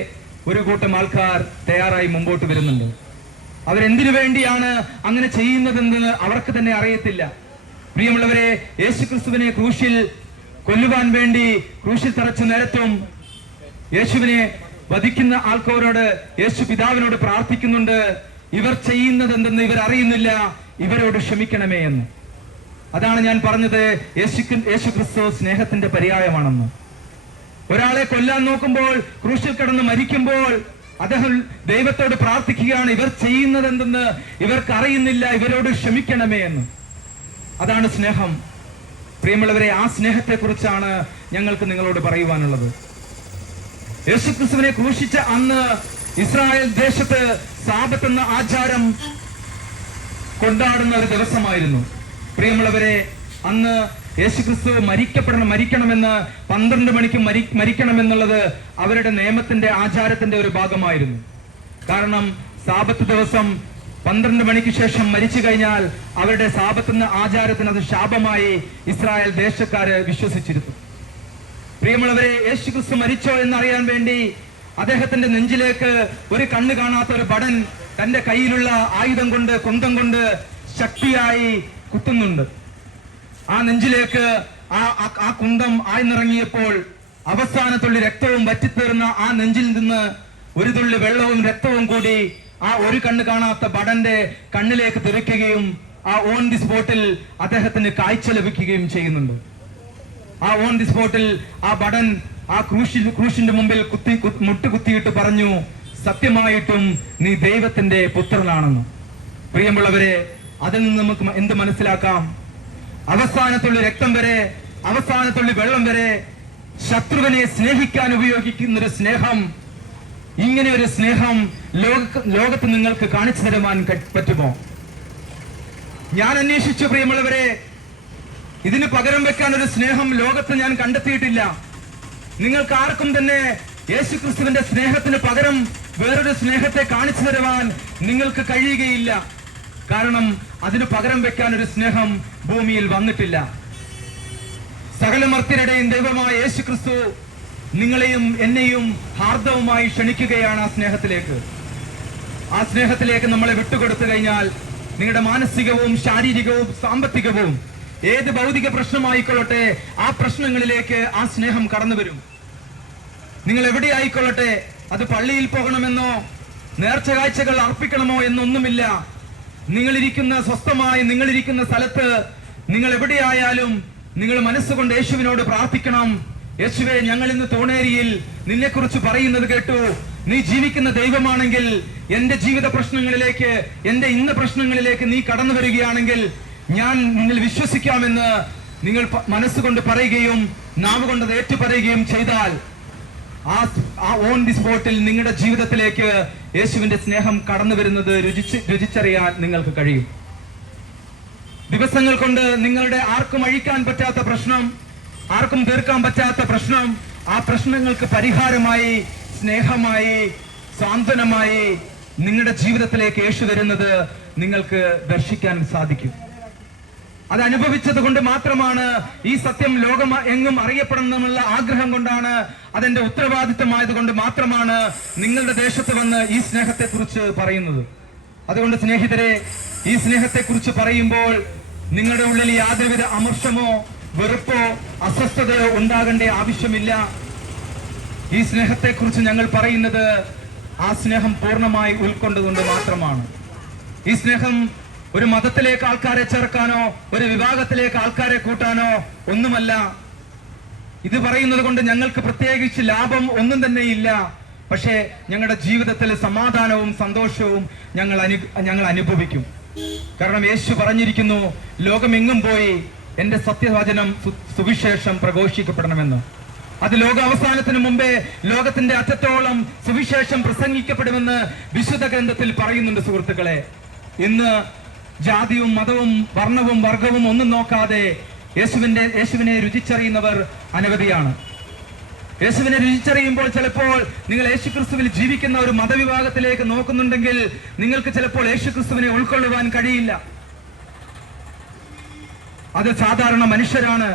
ഒരു കൂട്ടം ആൾക്കാർ തയ്യാറായി മുമ്പോട്ട് വരുന്നുണ്ട്. അവരെന്തിനു വേണ്ടിയാണ് അങ്ങനെ ചെയ്യുന്നതെന്ന് അവർക്ക് തന്നെ അറിയത്തില്ല. പ്രിയമുള്ളവരെ, യേശുക്രിസ്തുവിനെ ക്രൂശിൽ കൊല്ലുവാൻ വേണ്ടി ക്രൂശിൽ തറച്ച നേരത്തും യേശുവിനെ വധിക്കുന്ന ആൾക്കാരോട് യേശു പിതാവിനോട് പ്രാർത്ഥിക്കുന്നുണ്ട്, ഇവർ ചെയ്യുന്നത് എന്തെന്ന് ഇവർ അറിയുന്നില്ല, ഇവരോട് ക്ഷമിക്കണമേ എന്ന്. അതാണ് ഞാൻ പറഞ്ഞത്, യേശുക്രിസ്തു സ്നേഹത്തിന്റെ പര്യായമാണെന്ന്. ഒരാളെ കൊല്ലാൻ നോക്കുമ്പോൾ, ക്രൂശിൽ കിടന്ന് മരിക്കുമ്പോൾ അദ്ദേഹം ദൈവത്തോട് പ്രാർത്ഥിക്കുകയാണ്, ഇവർ ചെയ്യുന്നത് എന്തെന്ന് ഇവർക്ക് അറിയുന്നില്ല, ഇവരോട് ക്ഷമിക്കണമേ എന്ന്. അതാണ് സ്നേഹം. പ്രിയമുള്ളവരെ, ആ സ്നേഹത്തെ കുറിച്ചാണ് ഞങ്ങൾക്ക് നിങ്ങളോട് പറയുവാനുള്ളത്. യേശുക്രിസ്തുവിനെ ക്രൂശിച്ച അന്ന് ഇസ്രായേൽ ദേശത്ത് സാബത്ത് എന്ന ആചാരം കൊണ്ടാടുന്ന ഒരു ദിവസമായിരുന്നു. പ്രിയമുള്ളവരെ, അന്ന് യേശുക്രിസ്തു മരിക്കണമെന്ന് 12 മണിക്ക് മരിക്കണമെന്നുള്ളത് അവരുടെ നിയമത്തിന്റെ ആചാരത്തിന്റെ ഒരു ഭാഗമായിരുന്നു. കാരണം സാബത്ത് ദിവസം 12 മണിക്ക് ശേഷം മരിച്ചു കഴിഞ്ഞാൽ അവരുടെ ശാപത്തിന് ആചാരത്തിന് അത് ശാപമായി ഇസ്രായേൽ ദേശക്കാര് വിശ്വസിച്ചിരുന്നു. പ്രിയമുള്ളവരെ, യേശുക്രിസ്തു മരിച്ചോ എന്നറിയാൻ വേണ്ടി അദ്ദേഹത്തിന്റെ നെഞ്ചിലേക്ക് ഒരു കണ്ണ് കാണാത്ത ഒരു ഭടൻ തന്റെ കയ്യിലുള്ള ആയുധം കൊണ്ട്, കുന്തം കൊണ്ട് ശക്തിയായി കുത്തുന്നുണ്ട്. ആ നെഞ്ചിലേക്ക് ആ കുന്തം ആഴ്ന്നിറങ്ങിയപ്പോൾ അവസാന തുള്ളി രക്തവും വറ്റിത്തീർന്ന ആ നെഞ്ചിൽ നിന്ന് ഒരു തുള്ളി വെള്ളവും രക്തവും കൂടി ആ ഒരു കണ്ണ് കാണാത്ത ഭടന്റെ കണ്ണിലേക്ക് തെറിക്കുകയും ആ ഓൺ ദി സ്പോട്ടിൽ അദ്ദേഹത്തിന് കാഴ്ച ലഭിക്കുകയും ചെയ്യുന്നുണ്ട്. ആ ഓൺ ദി സ്പോട്ടിൽ ആ ഭടൻ ആ ക്രൂശിന്റെ മുമ്പിൽ മുട്ടുകുത്തിയിട്ട് പറഞ്ഞു, സത്യമായിട്ടും നീ ദൈവത്തിന്റെ പുത്രനാണെന്ന്. പ്രിയമുള്ളവരെ, അതിൽ നിന്ന് നമുക്ക് എന്ത് മനസ്സിലാക്കാം? അവസാനത്തുള്ള രക്തം വരെ, അവസാനത്തുള്ള വെള്ളം വരെ ശത്രുവിനെ സ്നേഹിക്കാൻ ഉപയോഗിക്കുന്ന ഒരു സ്നേഹം, ഇങ്ങനെ ഒരു സ്നേഹം ലോകത്ത് നിങ്ങൾക്ക് കാണിച്ചു തരുവാൻ പറ്റുമോ? ഞാൻ അന്വേഷിച്ചു പ്രിയമുള്ളവരെ, ഇതിന് പകരം വെക്കാൻ ഒരു സ്നേഹം ലോകത്ത് ഞാൻ കണ്ടെത്തിയിട്ടില്ല. നിങ്ങൾക്ക് ആർക്കും തന്നെ യേശുക്രിസ്തുവിന്റെ സ്നേഹത്തിന് പകരം വേറൊരു സ്നേഹത്തെ കാണിച്ചു തരുവാൻ നിങ്ങൾക്ക് കഴിയുകയില്ല. കാരണം അതിന് പകരം വെക്കാൻ ഒരു സ്നേഹം ഭൂമിയിൽ വന്നിട്ടില്ല. സകല മർത്യരുടെയും ദൈവമായ യേശുക്രിസ്തു നിങ്ങളെയും എന്നെയും ഹാർദവുമായി ക്ഷണിക്കുകയാണ് ആ സ്നേഹത്തിലേക്ക്. ആ സ്നേഹത്തിലേക്ക് നമ്മളെ വിട്ടുകൊടുത്തു കഴിഞ്ഞാൽ നിങ്ങളുടെ മാനസികവും ശാരീരികവും സാമ്പത്തികവും ഏത് ഭൗതിക പ്രശ്നമായിക്കൊള്ളട്ടെ, ആ പ്രശ്നങ്ങളിലേക്ക് ആ സ്നേഹം കടന്നു വരും. നിങ്ങൾ എവിടെ ആയിക്കൊള്ളട്ടെ, അത് പള്ളിയിൽ പോകണമെന്നോ നേർച്ച കാഴ്ചകൾ അർപ്പിക്കണമോ എന്നൊന്നുമില്ല. നിങ്ങളിരിക്കുന്ന സ്വസ്ഥമായി നിങ്ങളിരിക്കുന്ന സ്ഥലത്ത് നിങ്ങൾ എവിടെയായാലും നിങ്ങൾ മനസ്സുകൊണ്ട് യേശുവിനോട് പ്രാർത്ഥിക്കണം. യേശുവേ, ഞങ്ങൾ ഇന്ന് തോണേരിയിൽ നിന്നെക്കുറിച്ച് പറയുന്നത് കേട്ടു. നീ ജീവിക്കുന്ന ദൈവമാണെങ്കിൽ എന്റെ ജീവിത പ്രശ്നങ്ങളിലേക്ക്, എന്റെ ഇന്ന പ്രശ്നങ്ങളിലേക്ക് നീ കടന്നു വരികയാണെങ്കിൽ ഞാൻ നിന്നിൽ വിശ്വസിക്കാമെന്ന് നിങ്ങൾ മനസ്സുകൊണ്ട് പറയുകയും നാവ് കൊണ്ട് ഏറ്റു പറയുകയും ചെയ്താൽ ആ ഓൺ ദി സ്പോട്ടിൽ നിങ്ങളുടെ ജീവിതത്തിലേക്ക് യേശുവിന്റെ സ്നേഹം കടന്നു വരുന്നത് രുചിച്ചറിയാൻ നിങ്ങൾക്ക് കഴിയും. ദിവസങ്ങൾ കൊണ്ട് നിങ്ങളുടെ ആർക്കും അഴിക്കാൻ പറ്റാത്ത പ്രശ്നം, ആർക്കും തീർക്കാൻ പറ്റാത്ത പ്രശ്നം, ആ പ്രശ്നങ്ങൾക്ക് പരിഹാരമായി, സ്നേഹമായി, സാന്ത്വനമായി നിങ്ങളുടെ ജീവിതത്തിലേക്ക് യേശു വരുന്നത് നിങ്ങൾക്ക് ദർശിക്കാൻ സാധിക്കും. അത് അനുഭവിച്ചത് കൊണ്ട് മാത്രമാണ് ഈ സത്യം ലോകം എങ്ങും അറിയപ്പെടണമെന്നുള്ള ആഗ്രഹം കൊണ്ടാണ്, അതെന്റെ ഉത്തരവാദിത്തമായത് കൊണ്ട് മാത്രമാണ് നിങ്ങളുടെ ദേശത്ത് വന്ന് ഈ സ്നേഹത്തെക്കുറിച്ച് പറയുന്നത്. അതുകൊണ്ട് സ്നേഹിതരെ, ഈ സ്നേഹത്തെക്കുറിച്ച് പറയുമ്പോൾ നിങ്ങളുടെ ഉള്ളിൽ യാതൊരുവിധ അമർഷമോ വെറുപ്പോ അസ്വസ്ഥതയോ ഉണ്ടാകേണ്ട ആവശ്യമില്ല. ഈ സ്നേഹത്തെക്കുറിച്ച് ഞങ്ങൾ പറയുന്നത് ആ സ്നേഹം പൂർണ്ണമായി ഉൾക്കൊണ്ടുകൊണ്ട് മാത്രമാണ്. ഈ സ്നേഹം ഒരു മതത്തിലേക്ക് ആൾക്കാരെ ചേർക്കാനോ ഒരു വിഭാഗത്തിലേക്ക് ആൾക്കാരെ കൂട്ടാനോ ഒന്നുമല്ല. ഇത് പറയുന്നത് കൊണ്ട് ഞങ്ങൾക്ക് പ്രത്യേകിച്ച് ലാഭം ഒന്നും തന്നെ ഇല്ല. പക്ഷേ ഞങ്ങളുടെ ജീവിതത്തിൽ സമാധാനവും സന്തോഷവും ഞങ്ങൾ അനുഭവിക്കും. കാരണം യേശു പറഞ്ഞിരിക്കുന്നു, ലോകമെങ്ങും പോയി എന്റെ സത്യവചനം സുവിശേഷം പ്രഘോഷിക്കപ്പെടണമെന്ന്. അത് ലോകാവസാനത്തിന് മുമ്പേ ലോകത്തിന്റെ അറ്റത്തോളം സുവിശേഷം പ്രസംഗിക്കപ്പെടുമെന്ന് വിശുദ്ധ ഗ്രന്ഥത്തിൽ പറയുന്നുണ്ട്. സുഹൃത്തുക്കളെ, ഇന്ന് ജാതിയും മതവും വർണ്ണവും വർഗവും ഒന്നും നോക്കാതെ യേശുവിനെ രുചിച്ചറിയുന്നവർ അനവധിയാണ്. യേശുവിനെ രുചിച്ചറിയുമ്പോൾ ചിലപ്പോൾ നിങ്ങൾ യേശുക്രിസ്തുവിൽ ജീവിക്കുന്ന ഒരു മതവിഭാഗത്തിലേക്ക് നോക്കുന്നുണ്ടെങ്കിൽ നിങ്ങൾക്ക് ചിലപ്പോൾ യേശുക്രിസ്തുവിനെ ഉൾക്കൊള്ളുവാൻ കഴിയില്ല. അത് സാധാരണ മനുഷ്യരാണ്.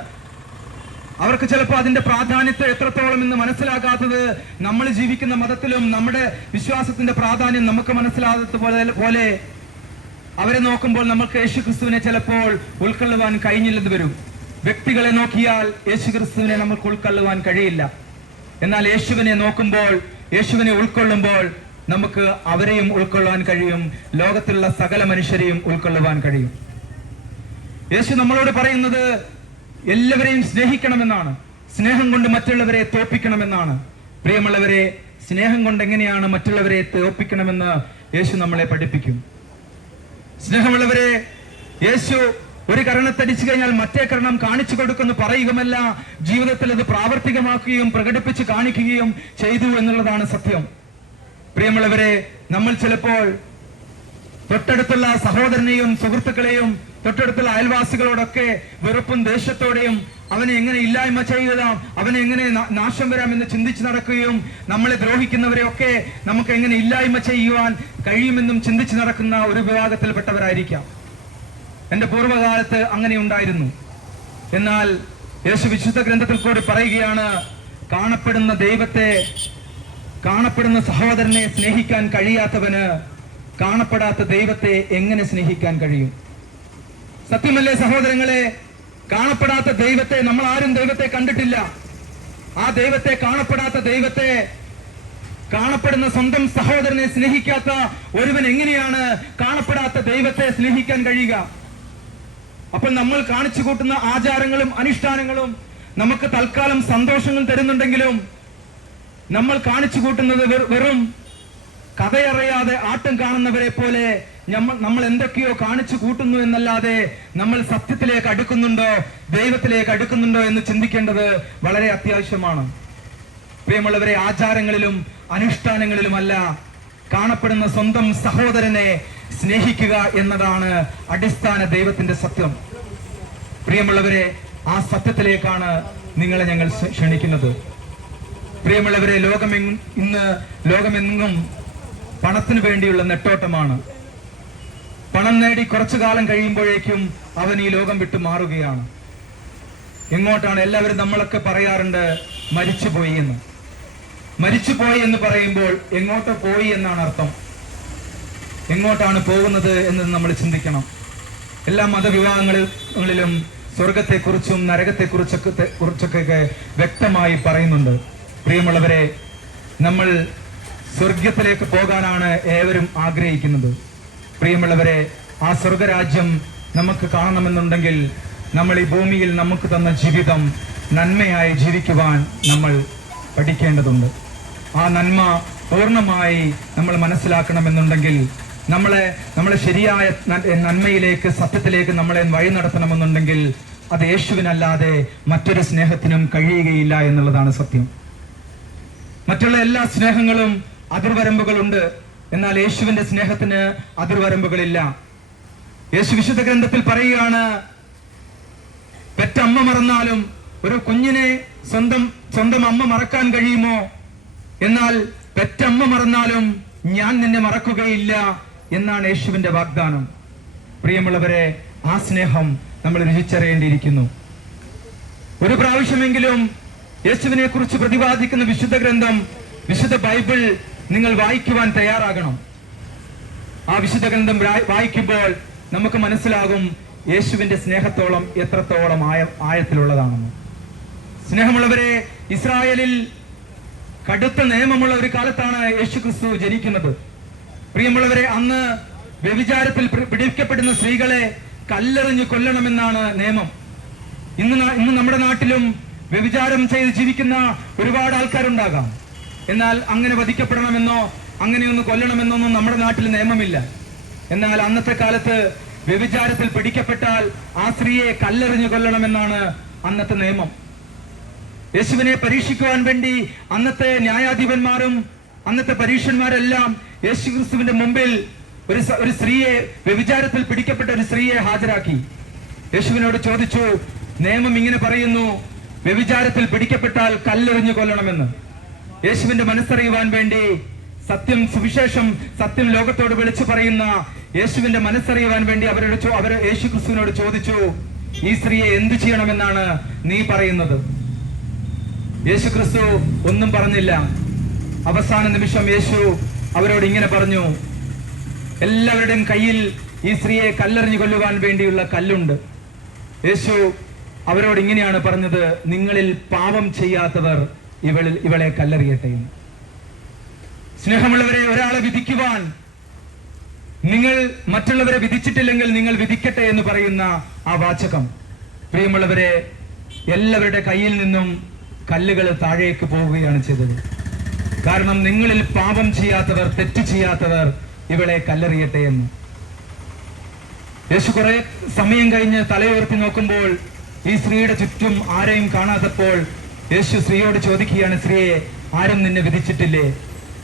അവർക്ക് ചിലപ്പോൾ അതിന്റെ പ്രാധാന്യത്തെ എത്രത്തോളം എന്ന് മനസ്സിലാക്കാത്തത് നമ്മൾ ജീവിക്കുന്ന മതത്തിലും നമ്മുടെ വിശ്വാസത്തിന്റെ പ്രാധാന്യം നമുക്ക് മനസ്സിലാകാത്ത പോലെ അവരെ നോക്കുമ്പോൾ നമുക്ക് യേശുക്രിസ്തുവിനെ ചിലപ്പോൾ ഉൾക്കൊള്ളുവാൻ കഴിഞ്ഞില്ലെന്ന് വരും. വ്യക്തികളെ നോക്കിയാൽ യേശുക്രിസ്തുവിനെ നമുക്ക് ഉൾക്കൊള്ളുവാൻ കഴിയില്ല. എന്നാൽ യേശുവിനെ നോക്കുമ്പോൾ, യേശുവിനെ ഉൾക്കൊള്ളുമ്പോൾ നമുക്ക് അവരെയും ഉൾക്കൊള്ളാൻ കഴിയും. ലോകത്തിലുള്ള സകല മനുഷ്യരെയും ഉൾക്കൊള്ളുവാൻ കഴിയും. യേശു നമ്മളോട് പറയുന്നത് എല്ലാവരെയും സ്നേഹിക്കണമെന്നാണ്. സ്നേഹം കൊണ്ട് മറ്റുള്ളവരെ തോൽപ്പിക്കണമെന്നാണ്. പ്രിയമുള്ളവരെ, സ്നേഹം കൊണ്ട് എങ്ങനെയാണ് മറ്റുള്ളവരെ തോൽപ്പിക്കണമെന്ന് യേശു നമ്മളെ പഠിപ്പിക്കും. സ്നേഹമുള്ളവരെ, യേശു ഒരു കരണത്തടിച്ചു കഴിഞ്ഞാൽ മറ്റേ കരണം കാണിച്ചു കൊടുക്കുന്നു പറയുകയുമല്ല, ജീവിതത്തിൽ അത് പ്രാവർത്തികമാക്കുകയും പ്രകടിപ്പിച്ച് കാണിക്കുകയും ചെയ്തു എന്നുള്ളതാണ് സത്യം. പ്രിയമുള്ളവരെ, നമ്മൾ ചിലപ്പോൾ തൊട്ടടുത്തുള്ള സഹോദരനെയും സുഹൃത്തുക്കളെയും തൊട്ടടുത്തുള്ള അയൽവാസികളോടൊക്കെ വെറുപ്പും ദേഷ്യത്തോടെയും അവനെ എങ്ങനെ ഇല്ലായ്മ ചെയ്യുക, അവനെ എങ്ങനെ നാശം വരാമെന്ന് ചിന്തിച്ച് നടക്കുകയും നമ്മളെ ദ്രോഹിക്കുന്നവരെയൊക്കെ നമുക്ക് എങ്ങനെ ഇല്ലായ്മ ചെയ്യുവാൻ കഴിയുമെന്നും ചിന്തിച്ച് നടക്കുന്ന ഒരു വിഭാഗത്തിൽപ്പെട്ടവരായിരിക്കാം. എന്റെ പൂർവ്വകാലത്ത് അങ്ങനെ ഉണ്ടായിരുന്നു. എന്നാൽ യേശു വിശുദ്ധ ഗ്രന്ഥത്തിൽ കൂടി പറയുകയാണ്, കാണപ്പെടുന്ന ദൈവത്തെ, കാണപ്പെടുന്ന സഹോദരനെ സ്നേഹിക്കാൻ കഴിയാത്തവന് കാണപ്പെടാത്ത ദൈവത്തെ എങ്ങനെ സ്നേഹിക്കാൻ കഴിയും? സത്യമല്ലേ സഹോദരങ്ങളെ? കാണപ്പെടാത്ത ദൈവത്തെ, നമ്മൾ ആരും ദൈവത്തെ കണ്ടിട്ടില്ല. ആ ദൈവത്തെ, കാണപ്പെടാത്ത ദൈവത്തെ, കാണപ്പെടുന്ന സ്വന്തം സഹോദരനെ സ്നേഹിക്കാത്ത ഒരുവൻ എങ്ങനെയാണ് കാണപ്പെടാത്ത ദൈവത്തെ സ്നേഹിക്കാൻ കഴിയുക? അപ്പോൾ നമ്മൾ കാണിച്ചു കൂട്ടുന്ന ആചാരങ്ങളും അനുഷ്ഠാനങ്ങളും നമുക്ക് തൽക്കാലം സന്തോഷങ്ങൾ തരുന്നുണ്ടെങ്കിലും നമ്മൾ കാണിച്ചു കൂട്ടുന്നത് വെറും കഥയറിയാതെ ആട്ടം കാണുന്നവരെ പോലെ നമ്മൾ എന്തൊക്കെയോ കാണിച്ചു കൂട്ടുന്നു എന്നല്ലാതെ നമ്മൾ സത്യത്തിലേക്ക് അടുക്കുന്നുണ്ടോ, ദൈവത്തിലേക്ക് അടുക്കുന്നുണ്ടോ എന്ന് ചിന്തിക്കേണ്ടത് വളരെ അത്യാവശ്യമാണ്. പ്രിയമുള്ളവരെ, ആചാരങ്ങളിലും അനുഷ്ഠാനങ്ങളിലുമല്ല, കാണപ്പെടുന്ന സ്വന്തം സഹോദരനെ സ്നേഹിക്കുക എന്നതാണ് അടിസ്ഥാന ദൈവത്തിന്റെ സത്യം. പ്രിയമുള്ളവരെ, ആ സത്യത്തിലേക്കാണ് നിങ്ങളെ ഞങ്ങൾ ക്ഷണിക്കുന്നത്. പ്രിയമുള്ളവരെ, ഇന്ന് ലോകമെങ്ങും പണത്തിന് വേണ്ടിയുള്ള നെട്ടോട്ടമാണ്. പണം നേടി കുറച്ചു കാലം കഴിയുമ്പോഴേക്കും അവൻ ഈ ലോകം വിട്ടു മാറുകയാണ്. എങ്ങോട്ടാണ്? എല്ലാവരും നമ്മളൊക്കെ പറയാറുണ്ട് മരിച്ചുപോയി എന്ന്. മരിച്ചുപോയി എന്ന് പറയുമ്പോൾ എങ്ങോട്ട് പോയി എന്നാണ് അർത്ഥം. എങ്ങോട്ടാണ് പോകുന്നത് എന്ന് നമ്മൾ ചിന്തിക്കണം. എല്ലാ മതവിഭാഗങ്ങളിലും സ്വർഗത്തെക്കുറിച്ചും നരകത്തെക്കുറിച്ചൊക്കെ വ്യക്തമായി പറയുന്നുണ്ട്. പ്രിയമുള്ളവരെ, നമ്മൾ സ്വർഗത്തിലേക്ക് പോകാനാണ് ഏവരും ആഗ്രഹിക്കുന്നത്. പ്രിയമുള്ളവരെ, ആ സ്വർഗരാജ്യം നമുക്ക് കാണണമെന്നുണ്ടെങ്കിൽ നമ്മൾ ഈ ഭൂമിയിൽ നമുക്ക് തന്ന ജീവിതം നന്മയായി ജീവിക്കുവാൻ നമ്മൾ പഠിക്കേണ്ടതുണ്ട്. ആ നന്മ പൂർണ്ണമായി നമ്മൾ മനസ്സിലാക്കണമെന്നുണ്ടെങ്കിൽ, നമ്മളെ ശരിയായ നന്മയിലേക്ക്, സത്യത്തിലേക്ക് നമ്മളെ വഴി നടത്തണമെന്നുണ്ടെങ്കിൽ അത് യേശുവിനല്ലാതെ മറ്റൊരു സ്നേഹത്തിനും കഴിയുകയില്ല എന്നുള്ളതാണ് സത്യം. മറ്റുള്ള എല്ലാ സ്നേഹങ്ങളും അതിർവരമ്പുകളുണ്ട്, എന്നാൽ യേശുവിന്റെ സ്നേഹത്തിന് അതിർവരമ്പുകളില്ല. യേശു വിശുദ്ധ ഗ്രന്ഥത്തിൽ പറയുകയാണ്, പെറ്റമ്മ മറന്നാലും ഒരു കുഞ്ഞിനെ സ്വന്തം അമ്മ മറക്കാൻ കഴിയുമോ? എന്നാൽ പെറ്റമ്മ മറന്നാലും ഞാൻ നിന്നെ മറക്കുകയില്ല എന്നാണ് യേശുവിന്റെ വാഗ്ദാനം. പ്രിയമുള്ളവരെ, ആ സ്നേഹം നമ്മൾ രുചിച്ചറിയേണ്ടിയിരിക്കുന്നു. ഒരു പ്രാവശ്യമെങ്കിലും യേശുവിനെ കുറിച്ച് പ്രതിപാദിക്കുന്ന വിശുദ്ധ ഗ്രന്ഥം, വിശുദ്ധ ബൈബിൾ നിങ്ങൾ വായിക്കുവാൻ തയ്യാറാകണം. ആ വിശുദ്ധ ഗ്രന്ഥം വായിക്കുമ്പോൾ നമുക്ക് മനസ്സിലാകും യേശുവിന്റെ സ്നേഹത്തോളം എത്രത്തോളം ആഴത്തിലുള്ളതാണെന്ന്. സ്നേഹമുള്ളവരെ, ഇസ്രായേലിൽ കടുത്ത നിയമമുള്ള ഒരു കാലത്താണ് യേശു ക്രിസ്തു ജനിക്കുന്നത്. പ്രിയമുള്ളവരെ, അന്ന് വ്യഭിചാരത്തിൽ പിടിക്കപ്പെടുന്ന സ്ത്രീകളെ കല്ലെറിഞ്ഞ് കൊല്ലണമെന്നാണ് നിയമം. ഇന്ന് നമ്മുടെ നാട്ടിലും വ്യഭിചാരം ചെയ്ത് ജീവിക്കുന്ന ഒരുപാട് ആൾക്കാരുണ്ടാകാം. എന്നാൽ അങ്ങനെ വധിക്കപ്പെടണമെന്നോ അങ്ങനെയൊന്ന് കൊല്ലണമെന്നൊന്നും നമ്മുടെ നാട്ടിൽ നിയമമില്ല. എന്നാൽ അന്നത്തെ കാലത്ത് വ്യഭിചാരത്തിൽ പിടിക്കപ്പെട്ടാൽ ആ സ്ത്രീയെ കല്ലെറിഞ്ഞ് കൊല്ലണമെന്നാണ് അന്നത്തെ നിയമം. യേശുവിനെ പരീക്ഷിക്കുവാൻ വേണ്ടി അന്നത്തെ ന്യായാധിപന്മാരും അന്നത്തെ പരീക്ഷന്മാരെല്ലാം യേശു ക്രിസ്തുവിന്റെ മുമ്പിൽ ഒരു സ്ത്രീയെ, വ്യഭിചാരത്തിൽ പിടിക്കപ്പെട്ട ഒരു സ്ത്രീയെ ഹാജരാക്കി. യേശുവിനോട് ചോദിച്ചു, നിയമം ഇങ്ങനെ പറയുന്നു, വ്യഭിചാരത്തിൽ പിടിക്കപ്പെട്ടാൽ കല്ലെറിഞ്ഞു കൊല്ലണമെന്ന്. യേശുവിന്റെ മനസ്സറിയുവാൻ വേണ്ടി, സുവിശേഷം സത്യം ലോകത്തോട് വിളിച്ചു പറയുന്ന യേശുവിന്റെ മനസ്സറിയുവാൻ വേണ്ടി അവർ യേശു ക്രിസ്തുവിനോട് ചോദിച്ചു, ഈ സ്ത്രീയെ എന്തു ചെയ്യണമെന്നാണ് നീ പറയുന്നത്? യേശു ക്രിസ്തു ഒന്നും പറഞ്ഞില്ല. അവസാന നിമിഷം യേശു അവരോട് ഇങ്ങനെ പറഞ്ഞു, എല്ലാവരുടെയും കയ്യിൽ ഈ സ്ത്രീയെ കല്ലെറിഞ്ഞു കൊല്ലുവാൻ വേണ്ടിയുള്ള കല്ലുണ്ട്. യേശു അവരോട് ഇങ്ങനെയാണ് പറഞ്ഞത്, നിങ്ങളിൽ പാപം ചെയ്യാത്തവർ ഇവളെ കല്ലെറിയട്ടെ. സ്നേഹമുള്ളവരെ, ഒരാളെ വിധിക്കുവാൻ നിങ്ങൾ മറ്റുള്ളവരെ വിധിച്ചിട്ടില്ലെങ്കിൽ നിങ്ങൾ വിധിക്കട്ടെ എന്ന് പറയുന്ന ആ വാചകം, പ്രിയമുള്ളവരെ, എല്ലാവരുടെ കയ്യിൽ നിന്നും കല്ലുകൾ താഴേക്ക് പോവുകയാണ് ചെയ്തത്. കാരണം നിങ്ങളിൽ പാപം ചെയ്യാത്തവർ, തെറ്റ് ചെയ്യാത്തവർ ഇവളെ കല്ലെറിയട്ടെ എന്ന്. യേശു കുറെ സമയം കഴിഞ്ഞ് തലയുയർത്തി നോക്കുമ്പോൾ ഈ സ്ത്രീയുടെ ചുറ്റും ആരെയും കാണാത്തപ്പോൾ യേശു സ്ത്രീയോട് ചോദിക്കുകയാണ്, സ്ത്രീയെ, ആരും നിന്നെ വിധിച്ചിട്ടില്ലേ?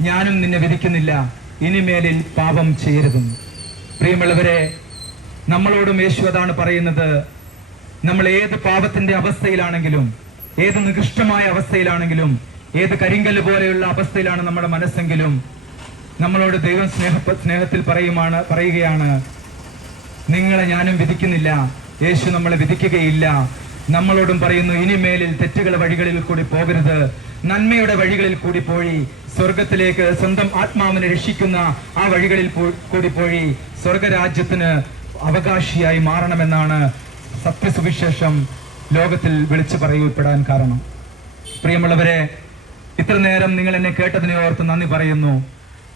ഞാനും നിന്നെ വിധിക്കുന്നില്ല, ഇനിമേലിൽ പാപം ചെയ്യരുതെന്ന്. പ്രിയമുള്ളവരെ, നമ്മളോടും യേശു അതാണ് പറയുന്നത്. നമ്മൾ ഏത് പാപത്തിന്റെ അവസ്ഥയിലാണെങ്കിലും, ഏത് നികൃഷ്ടമായ അവസ്ഥയിലാണെങ്കിലും, ഏത് കരിങ്കല്ല് പോലെയുള്ള അവസ്ഥയിലാണ് നമ്മുടെ മനസ്സെങ്കിലും, നമ്മളോട് ദൈവം സ്നേഹത്തിൽ പറയുകയാണ്, നിങ്ങളെ ഞാനും വിധിക്കുന്നില്ല, യേശു നമ്മളെ വിധിക്കുകയില്ല. നമ്മളോടും പറയുന്നു, ഇനിമേലിൽ തെറ്റുകളുടെ വഴികളിൽ കൂടി പോകരുത്, നന്മയുടെ വഴികളിൽ കൂടി പോയി സ്വർഗത്തിലേക്ക് സ്വന്തം ആത്മാവിനെ രക്ഷിക്കുന്ന ആ വഴികളിൽ കൂടി പോയി സ്വർഗരാജ്യത്തിന് അവകാശിയായി മാറണമെന്നാണ് സത്യസുവിശേഷം ലോകത്തിൽ വിളിച്ചു പറയപ്പെടാൻ കാരണം. പ്രിയമുള്ളവരെ, ഇത്ര നേരം നിങ്ങൾ എന്നെ കേട്ടതിനെ ഓർത്ത് നന്ദി പറയുന്നു.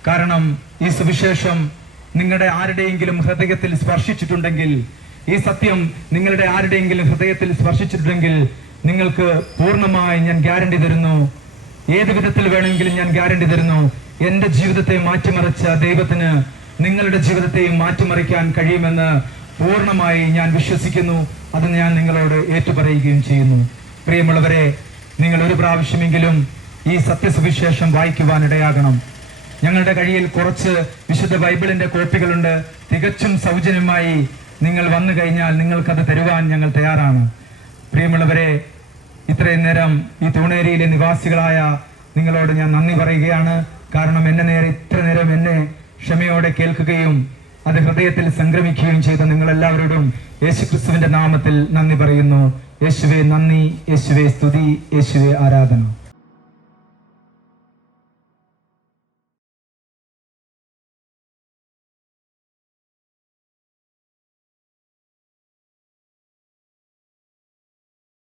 കാരണം ഈ സുവിശേഷം നിങ്ങളുടെ ആരുടെയെങ്കിലും ഹൃദയത്തിൽ സ്പർശിച്ചിട്ടുണ്ടെങ്കിൽ, ഈ സത്യം നിങ്ങളുടെ ആരുടെയെങ്കിലും ഹൃദയത്തിൽ സ്പർശിച്ചിട്ടുണ്ടെങ്കിൽ, നിങ്ങൾക്ക് പൂർണ്ണമായി ഞാൻ ഗ്യാരണ്ടി തരുന്നു, ഏത് വിധത്തിൽ വേണമെങ്കിലും ഞാൻ ഗ്യാരണ്ടി തരുന്നു, എന്റെ ജീവിതത്തെ മാറ്റിമറിച്ച ദൈവത്തിന് നിങ്ങളുടെ ജീവിതത്തെയും മാറ്റിമറിക്കാൻ കഴിയുമെന്ന് പൂർണ്ണമായി ഞാൻ വിശ്വസിക്കുന്നു. അത് ഞാൻ നിങ്ങളോട് ഏറ്റുപറയുകയും ചെയ്യുന്നു. പ്രിയമുള്ളവരെ, നിങ്ങൾ ഒരു പ്രാവശ്യമെങ്കിലും ഈ സത്യസുവിശേഷം വായിക്കുവാൻ ഇടയാകണം. ഞങ്ങളുടെ കയ്യിൽ കുറച്ച് വിശുദ്ധ ബൈബിളിന്റെ കോപ്പികളുണ്ട്. തികച്ചും സൗജന്യമായി നിങ്ങൾ വന്നു കഴിഞ്ഞാൽ നിങ്ങൾക്കത് തരുവാൻ ഞങ്ങൾ തയ്യാറാണ്. പ്രിയമുള്ളവരെ, ഇത്രയും നേരം ഈ തൂണേരിയിലെ നിവാസികളായ നിങ്ങളോട് ഞാൻ നന്ദി പറയുകയാണ്. കാരണം ഇത്ര നേരം എന്നെ ക്ഷമയോടെ കേൾക്കുകയും അത് ഹൃദയത്തിൽ സംക്രമിക്കുകയും ചെയ്ത നിങ്ങളെല്ലാവരോടും യേശുക്രിസ്തുവിന്റെ നാമത്തിൽ നന്ദി പറയുന്നു. യേശുവേ നന്ദി, യേശുവേ സ്തുതി, യേശുവേ ആരാധന.